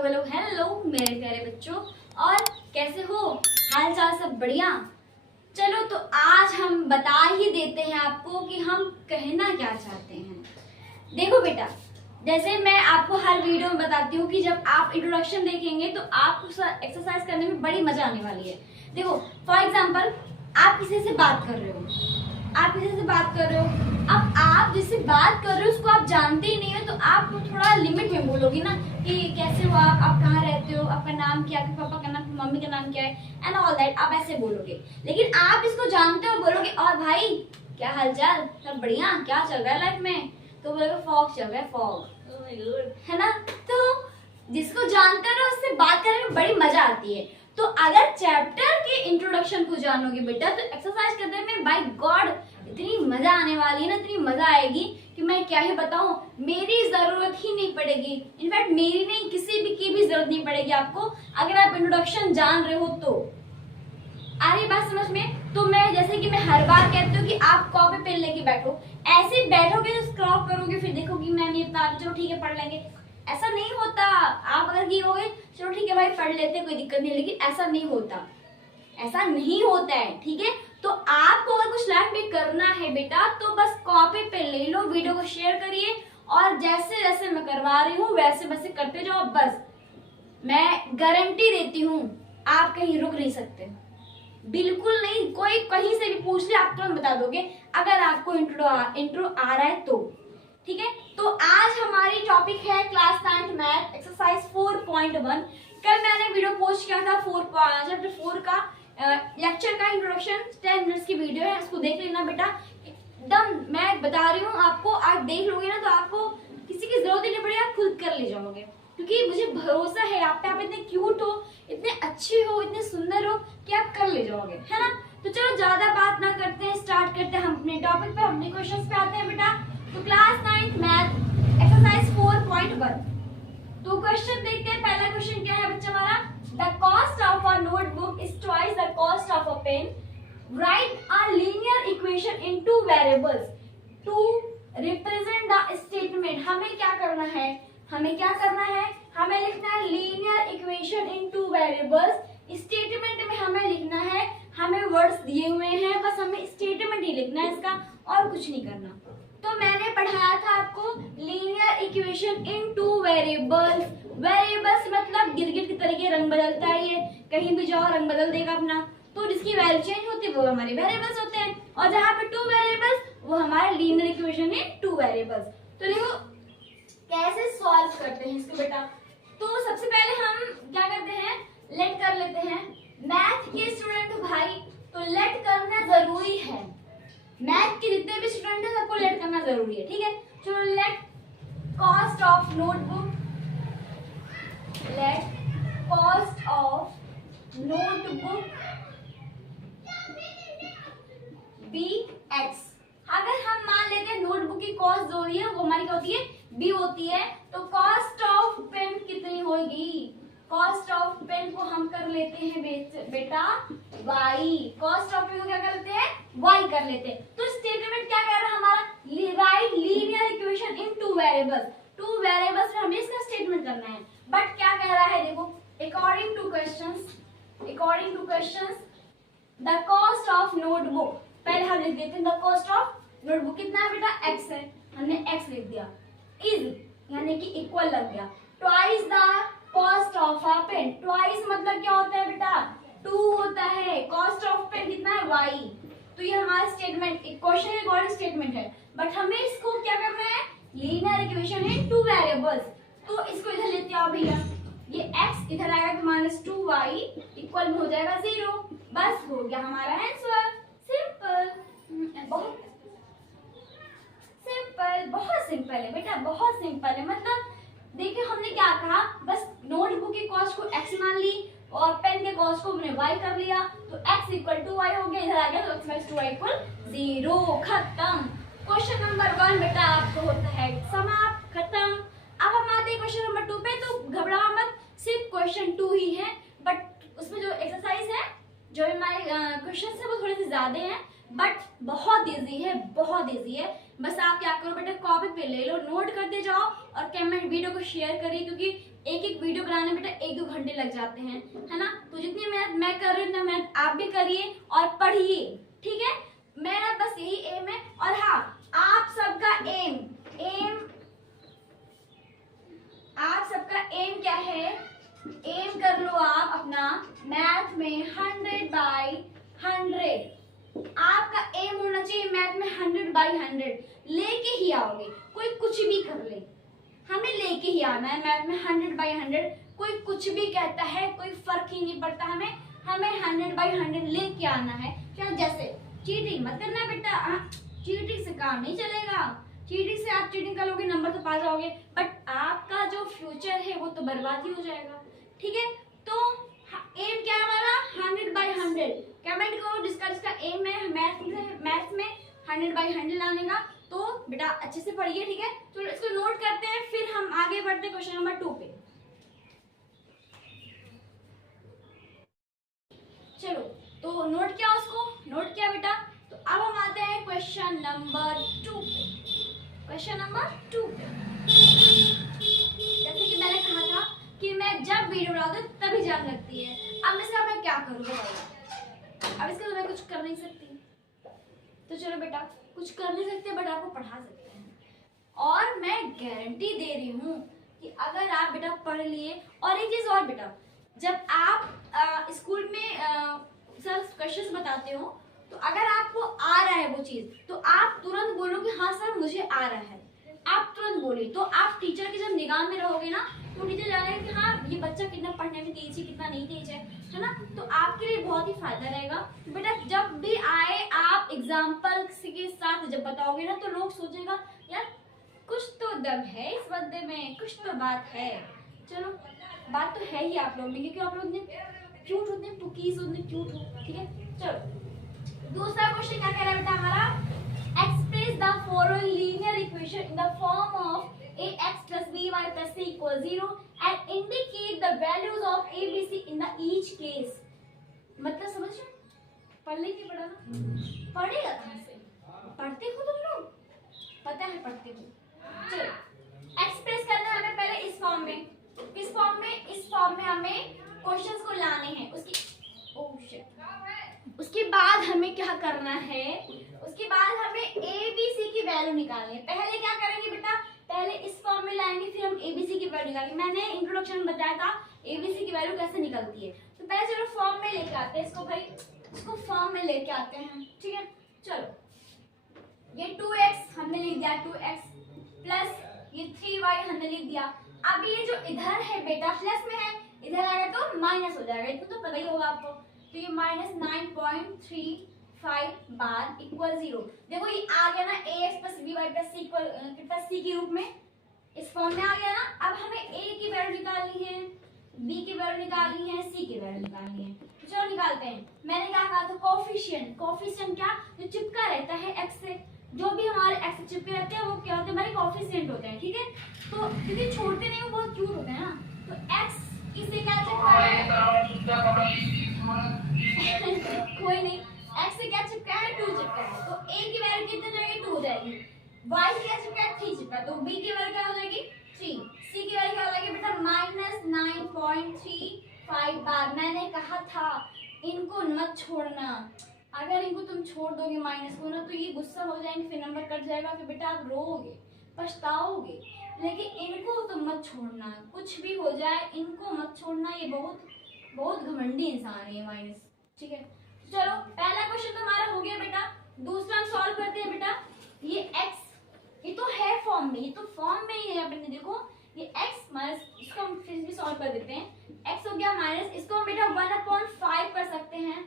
Hello hello मेरे प्यारे बच्चों। और कैसे हो? हाल चाल सब बढ़िया? चलो तो आज हम बता ही देते हैं आपको कि हम कहना क्या चाहते हैं। देखो बेटा, जैसे मैं आपको हर वीडियो में बताती हूँ कि जब आप इंट्रोडक्शन देखेंगे तो आपको एक्सरसाइज करने में बड़ी मजा आने वाली है। देखो फॉर एग्जाम्पल, आप किसी से बात कर रहे हो, अब आप जिससे बात कर रहे हो उसको आप जानते ही नहीं हो, तो आप थोड़ा लिमिट में बोलोगे ना कि कैसे हो आप कहाँ रहते हो, आपका नाम क्या है, पापा का नाम, मम्मी का नाम क्या है, एंड ऑल दैट आप ऐसे बोलोगे। लेकिन आप इसको जानते हो, बोलोगे और भाई क्या हालचाल, सब बढ़िया, क्या चल रहा है लाइफ में, तो बोलोगे फॉग चल रहा है, फॉग, है ना। तो जिसको जानते हो ना उससे बात करने में बड़ी मजा आती है। तो अगर चैप्टर के इंट्रोडक्शन को जानोगे बेटा तो एक्सरसाइज करने में बाय गॉड इतनी मजा आने वाली है ना, इतनी मजा आएगी कि मैं क्या ही बताऊं, मेरी जरूरत ही नहीं पड़ेगी। इनफैक्ट मेरी नहीं, किसी भी की भी जरूरत नहीं पड़ेगी आपको, अगर आप इंट्रोडक्शन जान रहे हो तो। आ रही बात समझ में? तो मैं जैसे कि मैं हर बार कहती हूँ कि आप कॉपी पेन लेके बैठो, ऐसे बैठोगे तो स्क्रॉल करोगे, फिर देखोगे मैम ये बता, चलो ठीक है पढ़ लेंगे, ऐसा नहीं होता। आप अगर ये हो गए चलो ठीक है भाई पढ़ लेते, कोई दिक्कत नहीं, लेकिन ऐसा नहीं होता, ऐसा नहीं होता है, ठीक है। तो आपको अगर कुछ लाइफ में करना है बेटा तो बस कॉपी पे ले लो, वीडियो को शेयर करिए और जैसे जैसे मैं करवा रही हूँ वैसे वैसे करते जाओ। बस मैं गारंटी देती हूँ आप कहीं रुक नहीं सकते, बिल्कुल नहीं। कोई कहीं से भी पूछ ले आप तुरंत बता दोगे अगर आपको इंट्रो आ रहा है तो, ठीक है। तो आज हमारी टॉपिक है क्लास 9 मैथ एक्सरसाइज 4.1। कल मैंने वीडियो पोस्ट किया था चैप्टर 4 का लेक्चर का इंट्रोडक्शन, 10 मिनट्स की वीडियो है, उसको देख लेना बेटा। एकदम मैं बता रही हूँ आपको, आप देख लोगे ना तो आपको किसी की जरूरत ही नहीं पड़ेगी, आप खुद कर ले जाओगे, क्योंकि मुझे भरोसा है आप पे। आप इतने क्यूट हो, इतने अच्छे हो, इतने सुंदर हो कि आप कर ले जाओगे, है ना। तो चलो ज्यादा बात ना करते हैं, स्टार्ट करते हैं हम अपने टॉपिक पे, अपने क्वेश्चंस पे आते हैं बेटा। तो क्लास 9 मैथ एक्सरसाइज 4.1, तो क्वेश्चन देखते हैं। पहला क्वेश्चन क्या है बच्चा हमारा, the cost of a notebook is twice the cost of a pen, write a linear equation in two variables to represent the statement. हमें क्या करना है, हमें लिखना है linear equation in two variables. Statement में हमें लिखना है, हमें वर्ड्स दिए हुए हैं, बस हमें स्टेटमेंट ही लिखना है इसका, और कुछ नहीं करना। तो मैंने पढ़ाया था आपको linear equation in two variables. Variables मतलब गिरगिट की तरीके रंग बदलता है, ये कहीं भी जाओ रंग बदल देगा अपना, तो जिसकी वैल्यू चेंज होती है वो हमारे वेरिएबल्स होते हैं, और जहाँ पे टू वेरिएबल्स वो हमारे लीनियर इक्वेशन है टू वेरिएबल्स। तो देखो कैसे सॉल्व करते हैं इसको बेटा। तो सबसे पहले हम क्या करते हैं, लेट कर लेते हैं। मैथ के स्टूडेंट भाई तो लेट करना जरूरी है, मैथ के जितने भी स्टूडेंट हैं सबको लेट करना जरूरी है, ठीक है। चलो let cost of notebook, let cost of notebook be x. अगर हम मान लेते हैं नोटबुक की कॉस्ट जो है वो हमारी क्या होती है, बी होती है, तो कॉस्ट ऑफ पेन कितनी होगी, कॉस्ट ऑफ पेन को हम कर लेते हैं बेटा y, कॉस्ट ऑफ पेन को क्या कर लेते हैं, y कर लेते हैं। तो स्टेटमेंट क्या कह रहा है हमारा, right linear equation in two variables, two variables में हमें इसका स्टेटमेंट करना है। बट क्या कह रहा है देखो, according two questions the cost of notebook, पहले हम लिख देते हैं द कॉस्ट ऑफ नोटबुक कितना है बेटा, x है, हमने x लिख दिया, इज यानी कि इक्वल लग गया, twice the cost of a pen. Twice मतलब क्या होता है बेटा, 2 होता है, कॉस्ट ऑफ पेन कितना है, y। तो ये हमारा स्टेटमेंट क्वेश्चन के अकॉर्डिंग स्टेटमेंट है, बट हमें इसको क्या करना है, लीनियर इक्वेशन है टू वेरिएबल्स। तो इसको इधर लेते आओ भैया, ये x इधर आएगा तो -2y इक्वल में हो जाएगा 0, बस हो गया हमारा आंसर। सिंपल, बहुत सिंपल है बेटा, बहुत सिंपल है। मतलब देखिए हमने क्या कहा, बस नोटबुक की कॉस्ट को x मान ली और पेन के कॉस्ट को हमने y कर लिया, तो x इक्वल टू y हो गया, इधर आ गया तो x माइनस 2y इक्वल 0, खत्म। क्वेश्चन नंबर 1 बेटा आपको होता है समाप्त, खत्म। अब हम आते हैं क्वेश्चन नंबर 2 पे। तो घबराओ मत, सिर्फ क्वेश्चन 2 ही है, बट उसमें जो एक्सरसाइज है, जो हमारे क्वेश्चन है वो थोड़े से ज्यादा हैं, बट बहुत इजी है, बहुत इजी है। बस आप क्या करो बेटा, कॉपी पे ले लो, नोट करते जाओ और कमेंट वीडियो को शेयर करिए, क्योंकि एक एक वीडियो बनाने में बेटा 1-2 घंटे लग जाते हैं, है ना। तो जितनी मेहनत मैं कर रही हूँ उतना मेहनत आप भी करिए और पढ़िए, ठीक है। मेरा बस यही एम है। और हाँ, आप सबका एम क्या है, एम कर लो आप अपना मैथ में 100/100। आपका एम होना चाहिए मैथ में 100/100, लेके ही आओगे। कोई कुछ भी कर ले, हमें लेके ही आना है मैथ में 100/100। कोई कुछ भी कहता है, कोई फर्क ही नहीं पड़ता, हमें 100/100 लेके आना है। क्या जैसे चीटिंग मत करना बेटा, चीटिंग से काम नहीं चलेगा। चीटिंग से आप चीटिंग करोगे नंबर तो पा जाओगे, बट आपका जो फ्यूचर है वो तो बर्बाद ही हो जाएगा, ठीक है। तो एम क्या है हमारा 100/100। कमेंट करो जिसका एम है मैथ्स में 100/100 लाने का, तो बेटा अच्छे से पढ़िए, ठीक है। तो इसको नोट करते हैं, फिर हम आगे बढ़ते हैं क्वेश्चन नंबर 2 पे। चलो, तो नोट किया, उसको नोट किया बेटा। तो अब हम आते हैं क्वेश्चन नंबर 2 पे। क्वेश्चन नंबर 2 पे जैसे कि मैंने कहा था कि मैं जब वीडियो बनाती हूँ तभी जान लगती है। अब मैं क्या करूँ बताइए। अब इसके तो मैं कुछ कर नहीं सकती, तो चलो बेटा कुछ कर नहीं सकते बट आपको पढ़ा सकते हैं। और मैं गारंटी दे रही हूँ कि अगर आप बेटा पढ़ लिए। और एक चीज और बेटा, जब आप स्कूल में सर क्वेश्चन बताते हो, तो अगर आपको आ रहा है वो चीज, तो आप तुरंत बोलो कि हाँ सर मुझे आ रहा है। आप तुरंत बोलिए, तो आप टीचर की जब निगाह में रहोगे ना, तो टीचर जानेगा कि हाँ ये बच्चा कितना पढ़ने में तेज है, कितना नहीं तेज है ना। तो आपके लिए बहुत ही फायदा रहेगा। तो बेटा जब भी आए आप एग्जाम्पल के साथ जब बताओगे ना, तो लोग सोचेगा यार कुछ तो दम है इस बंदे में, कुछ तो बात है। चलो बात तो है ही आप लोग में, क्योंकि आप लोग इतने क्यूट होते हैं, कुकीज उतने क्यूट हो, ठीक है। चलो दूसरा क्वेश्चन क्या कह रहा है बेटा हमारा, express the following linear equation in the form of ax plus by plus c equals 0 and indicate the values of a b c in the each case। मतलब समझ रहे, पढ़ लेंगे पढ़ा ना, पढ़ेगा कहाँ से, पढ़ते हो तुम लोग, पता है पढ़ते हो। चलो एक्सप्रेस करना है हमें पहले इस फॉर्म में, इस फॉर्म में हमें क्वेश्चंस को लाने हैं। उसके बाद हमें क्या करना है, उसके बाद हमें ए बी सी की वैल्यू निकालनी है। पहले क्या करेंगे बेटा, पहले इस फॉर्म में लाएंगे, फिर हम एबीसी की वैल्यू निकालेंगे। मैंने इंट्रोडक्शन में बताया था एबीसी की वैल्यू कैसे निकलती है। तो पहले चलो फॉर्म में लेके आते हैं इसको, भाई इसको फॉर्म में लेके आते हैं, ठीक है। चलो ये 2x हमने लिख दिया, 2x प्लस ये 3y हमने लिख दिया। अब ये जो इधर है बेटा प्लस में है, इधर आएगा तो माइनस हो जाएगा, इतना तो पता ही होगा आपको। तो ये -9.35 बार इक्वल 0। देखो ये आ गया ना, ax plus by plus c equal c के रूप में इस फॉर्म में आ गया ना। अब हमें a की वैल्यू निकालनी है, b की वैल्यू निकालनी है, c की वैल्यू निकालनी है। तो चलो निकालते हैं। मैंने क्या कहा था, कोफिशिएंट। कोफिशिएंट क्या, जो चिपका रहता है x से, जो भी हमारे x से चिपके रहते हैं वो क्या होते हैं, हमारे कोफिशिएंट होते हैं, ठीक है। तो क्योंकि छोड़ते नहीं, वो बहुत क्यूट होते हैं ना। तो x इसे क्या चिपका है कोई नहीं, x से क्या चिपका है, 2 चिपका है। तो a की वैल्यू कितनी जाएगी, 2 हो जाएगी। y से क्या चिपका है, 3 चिपका है। तो b की वैल्यू क्या हो जाएगी, 3। c की वैल्यू क्या हो जाएगी बेटा, -9.35 बार। मैंने कहा था इनको मत छोड़ना, अगर इनको तुम छोड़ दोगे माइनस को ना, तो ये गुस्सा हो जाएंगे, फिर नंबर कट जाएगा, फिर बेटा आप रोओगे, पछताओगे। लेकिन इनको तुम मत छोड़ना, कुछ भी हो जाए इनको मत छोड़ना, ये बहुत घमंडी इंसान है ये माइनस, ठीक है। चलो पहला क्वेश्चन तो हमारा हो गया बेटा। दूसरा हम सॉल्व करते हैं बेटा। ये x ये तो है फॉर्म में, ये तो फॉर्म में ही है, अपने देखो ये x माइनस, इसको हम फिर भी सॉल्व कर देते हैं। x हो गया माइनस, इसको हम बेटा 1/5 कर सकते हैं।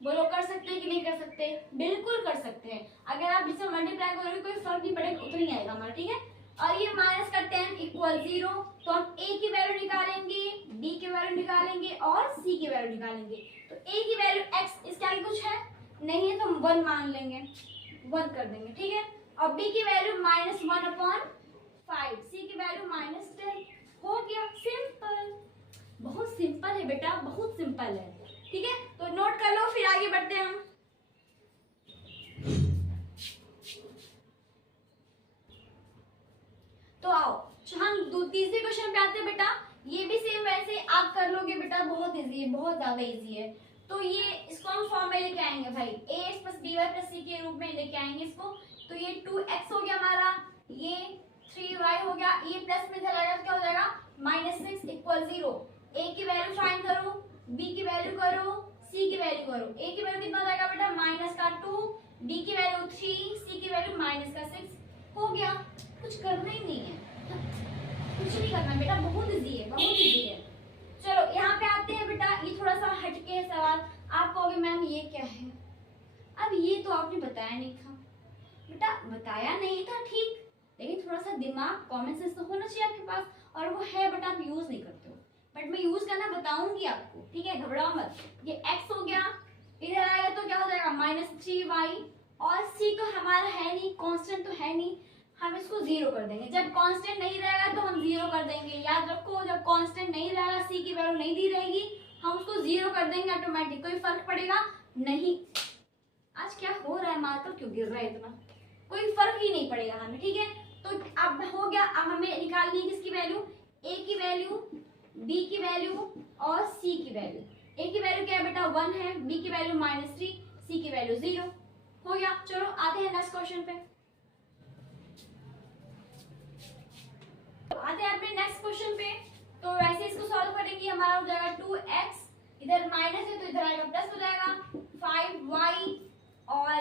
बोलो कर सकते हैं कि नहीं कर सकते, बिल्कुल कर सकते हैं। अगर आप जिससे मल्टीप्लाई करोगे कोई फर्क नहीं पड़ेगा, उतना ही आएगा हमारा, ठीक है। और ये माइनस का 10 इक्वल 0। तो हम a की वैल्यू निकालेंगे, b की वैल्यू निकालेंगे और c की वैल्यू निकालेंगे। तो a की वैल्यू x, इसके आगे कुछ है नहीं है तो हम 1 मान लेंगे, 1 कर देंगे, ठीक है। और b की वैल्यू -1/5, c की वैल्यू -10। हो गया, सिंपल, बहुत सिंपल है बेटा, बहुत सिंपल है, ठीक है। तो नोट कर लो, फिर आगे बढ़ते हैं हम। तो आओ, हाँ तीसरे क्वेश्चन पे आते हैं बेटा। ये भी सेम वैसे आप कर लोगे बेटा, बहुत इजी है, बहुत ज्यादा इजी है। तो ये इसको हम फॉर्म में लेके आएंगे भाई, ax plus by plus c के रूप में लेके आएंगे इसको। तो ये 2x हो गया हमारा, ये 3y हो गया, ये प्लस में चला जाएगा तो क्या हो जाएगा -6 इक्वल 0। a की वैल्यू फाइंड करो, b की वैल्यू करो, c की वैल्यू करो। a की वैल्यू कितना हो जाएगा बेटा -2, b की वैल्यू 3, c की वैल्यू -6। हो गया, कुछ करना ही नहीं है, कुछ नहीं करना बेटा, बहुत इजी है, बहुत इजी है। चलो यहाँ पे आते हैं बेटा, ये थोड़ा सा हटके है सवाल। आप कहोगे मैम ये क्या है, अब ये तो आपने बताया नहीं था बेटा, बताया नहीं था ठीक, लेकिन थोड़ा सा दिमाग कॉमन सेंस तो होना चाहिए आपके पास, और वो है बट आप यूज नहीं करते हो। बट मैं यूज करना बताऊंगी आपको, ठीक है, घबराओ मत। ये x हो गया, इधर आएगा तो क्या हो जाएगा -3y, और c तो हमारा है नहीं, कांस्टेंट तो है नहीं, हम इसको 0 कर देंगे। जब कांस्टेंट नहीं रहेगा तो हम 0 कर देंगे, याद रखो, जब कांस्टेंट नहीं रहेगा, c की वैल्यू नहीं दी रहेगी, हम उसको 0 कर देंगे ऑटोमेटिक, कोई फर्क पड़ेगा नहीं। आज क्या हो रहा है, मार्कर क्यों गिर रहा है इतना, कोई फर्क ही नहीं पड़ेगा हमें, ठीक है। तो अब हो गया, अब हमें निकालनी है किसकी वैल्यू, a की वैल्यू, b की वैल्यू और c की वैल्यू। a की वैल्यू क्या है बेटा 1 है, b की वैल्यू -3, c की वैल्यू 0। हो गया, चलो आते हैं नेक्स्ट क्वेश्चन पे। आते हैं अपने नेक्स्ट क्वेश्चन पे। तो वैसे इसको सॉल्व करेंगे, हमारा हो जाएगा 2x, इधर माइनस है तो इधर आएगा प्लस हो जाएगा 5y, और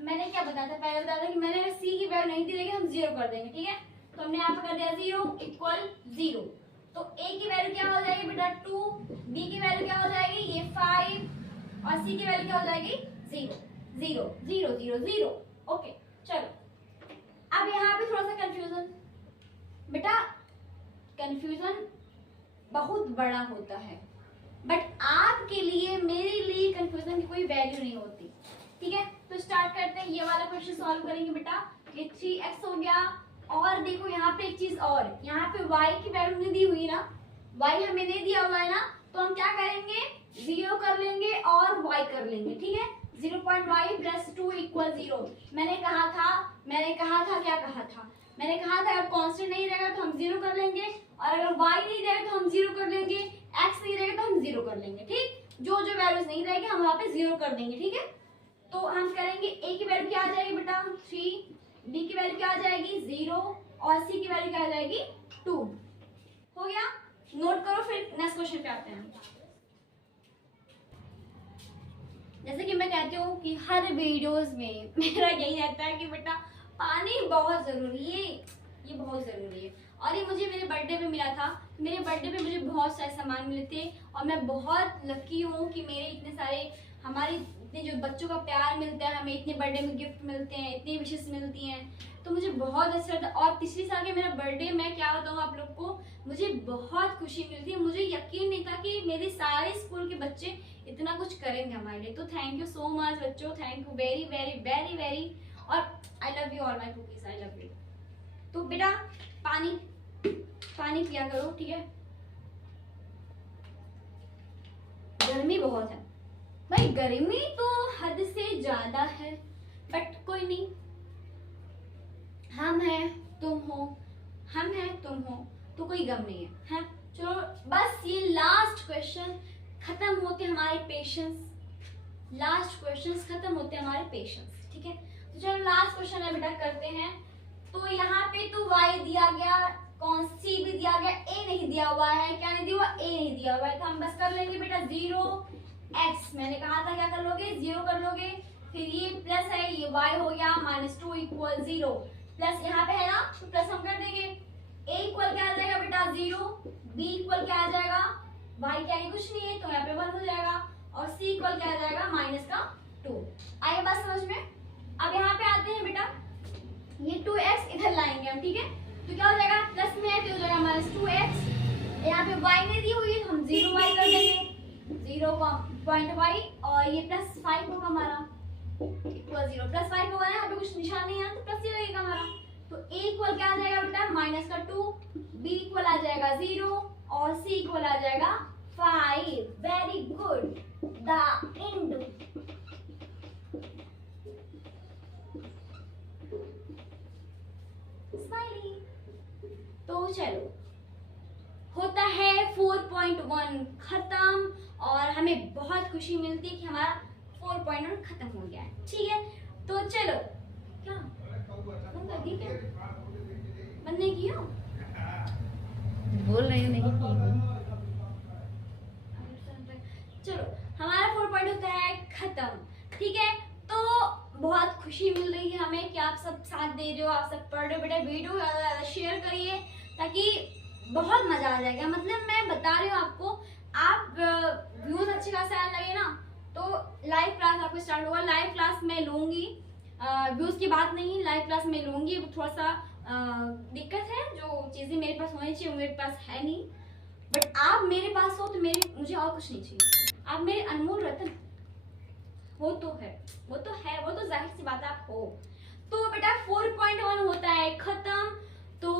मैंने क्या बताया था, पहले बताया था कि मैंने c की वैल्यू नहीं दी रहेगी हम 0 कर देंगे, ठीक है। तो हमने यहाँ पे कर दिया 0 इक्वल 0। तो a की वैल्यू क्या हो जाएगी बेटा 2, b की वैल्यू क्या हो जाएगी ये 5, और c की वैल्यू क्या हो जाएगी 0 0 0 0 0। ओके चलो, अब यहाँ पे थोड़ा सा कंफ्यूजन बेटा, कंफ्यूजन बहुत बड़ा होता है, बट आपके लिए मेरे लिए कंफ्यूजन की कोई वैल्यू नहीं होती, ठीक है। तो स्टार्ट करते हैं, ये वाला क्वेश्चन सॉल्व करेंगे बेटा। ये 3x हो गया, और देखो यहाँ पे एक चीज और, यहाँ पे y की वैल्यू नहीं दी हुई ना, y हमें नहीं दिया हुआ है ना, तो हम क्या करेंगे 0 कर लेंगे और y कर लेंगे, ठीक है। 0.y plus 2 equal 0। मैंने कहा था क्या कहा था, मैंने कहा था अगर कांस्टेंट नहीं रहेगा तो हम 0 कर लेंगे, और अगर y नहीं रहेगा तो हम 0 कर लेंगे, x नहीं रहेगा तो हम 0 कर लेंगे, ठीक। जो जो वैल्यूज नहीं रहेगी हम वहाँ पे 0 कर देंगे, ठीक है। तो हम करेंगे a की वैल्यू क्या आ जाएगी बेटा 3, b की वैल्यू क्या आ जाएगी 0, और c की वैल्यू क्या आ जाएगी 2। हो गया, नोट करो, फिर नेक्स्ट क्वेश्चन पे आते हैं। जैसे कि मैं कहती हूँ कि हर वीडियोस में मेरा यही रहता है कि बेटा पानी बहुत जरूरी है, ये बहुत जरूरी है। और ये मुझे मेरे बर्थडे पे मिला था, मेरे बर्थडे पे मुझे बहुत सारे सामान मिले थे, और मैं बहुत लकी हूँ कि मेरे इतने सारे, हमारे इतने जो बच्चों का प्यार मिलता है, हमें इतने बर्थडे में गिफ्ट मिलते हैं, इतनी विशेष मिलती हैं, तो मुझे बहुत अच्छा लगता है। और पिछले साल के मेरा बर्थडे, मैं क्या बताऊँ आप लोग को, मुझे बहुत खुशी मिलती है, मुझे यकीन नहीं था कि मेरे सारे स्कूल के बच्चे इतना कुछ करेंगे हमारे लिए। तो थैंक यू सो मच बच्चों, thank you very very very very, और I love you all my cookies, I love you. तो बेटा पानी पानी पिया करो, ठीक है। गर्मी बहुत है भाई, गर्मी तो हद से ज्यादा है, बट कोई नहीं, हम हैं तुम हो, हम हैं तुम हो, तो कोई गम नहीं है, हैं। चलो बस ये लास्ट क्वेश्चन खत्म होते हमारे पेशेंस, लास्ट क्वेश्चंस खत्म होते हमारे पेशेंस, ठीक है। तो चलो लास्ट क्वेश्चन है बेटा, करते हैं। तो यहाँ पे तो y दिया गया, कौन सी भी दिया गया, a नहीं दिया हुआ है, क्या नहीं दिया हुआ, a नहीं दिया हुआ है, तो हम बस कर लेंगे बेटा 0x, मैंने कहा था क्या कर लोगे 0 कर लोगे, फिर ये प्लस है, ये y हो गया -2 इक्वल 0, प्लस यहाँ पे है ना तो प्लस हम कर देंगे, a इक्वल क्या आ जाएगा बेटा 0, b इक्वल क्या आ जाएगा, y क्या है कुछ नहीं है तो यहाँ पे 1 हो जाएगा, और c इक्वल क्या आ जाएगा -2। आइए बात समझ में। अब यहाँ पे आते हैं बेटा, ये 2x इधर लाएंगे हम, ठीक है। तो क्या हो जाएगा, प्लस में है तो हो जाएगा -2x, यहाँ पे y नहीं दी हुई है तो हम 0y कर देंगे, 0.y, और ये +5 होगा हमारा इक्वल 0, +5 होगा ना, यहाँ पे कुछ निशान नहीं है तो प्लस ही लगेगा हमारा। तो a इक्वल क्या आ जाएगा बेटा -2, b इक्वल आ जाएगा 0, और c इक्वल आ जाएगा 5। Very good, the end. Smiley. तो चलो 4.1 खत्म और हमें बहुत खुशी मिलती है कि हमारा 4.1 खत्म हो गया है। ठीक है, तो चलो क्या बंद कर दी क्या? बंद नहीं की हो? बोल रही हूँ नहीं की। चलो हमारा 4.0 होता है खत्म। ठीक है, तो बहुत खुशी मिल रही है हमें कि आप सब साथ दे रहे हो, आप सब पढ़ रहे हो। बेटा वीडियो ज़्यादा ज़्यादा शेयर करिए ताकि बहुत मजा आ जाएगा। मतलब मैं बता रही हूँ आपको, आप व्यूज अच्छे खासे आने लगे ना तो लाइव क्लास आपको स्टार्ट होगा। लाइव क्लास में लूंगी, व्यूज की बात नहीं, लाइव क्लास में लूंगी। थोड़ा सा दिक्कत है, जो चीजें मेरे पास होनी चाहिए मेरे पास है नहीं, बट आप मेरे पास हो तो मुझे और कुछ नहीं चाहिए। आप मेरे अनमोल रतन वो तो है, वो तो जाहिर सी बात है आप हो। तो बेटा 4.1 होता है खत्म। तो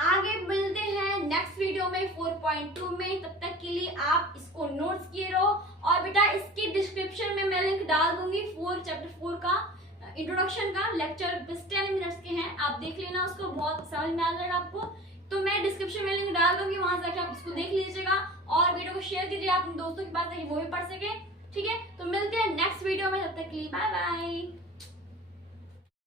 आगे मिलते हैं नेक्स्ट वीडियो में 4.2 में। तब तक के लिए आप इसको नोट्स किए रहो। और बेटा इसकी डिस्क्रिप्शन में मैं लिंक डाल दूंगी चैप्टर 4 का इंट्रोडक्शन का लेक्चर 10 मिनट्स के हैं, आप देख लेना उसको, बहुत समझ में आ जाएगा आपको। तो मैं डिस्क्रिप्शन में लिंक डाल दूंगी, वहां से जाकर आप इसको देख लीजिएगा और वीडियो को शेयर कीजिए अपने दोस्तों के पास ताकि वो भी पढ़ सके। ठीक है, तो मिलते हैं नेक्स्ट वीडियो में, तब तक के लिए बाय बाय।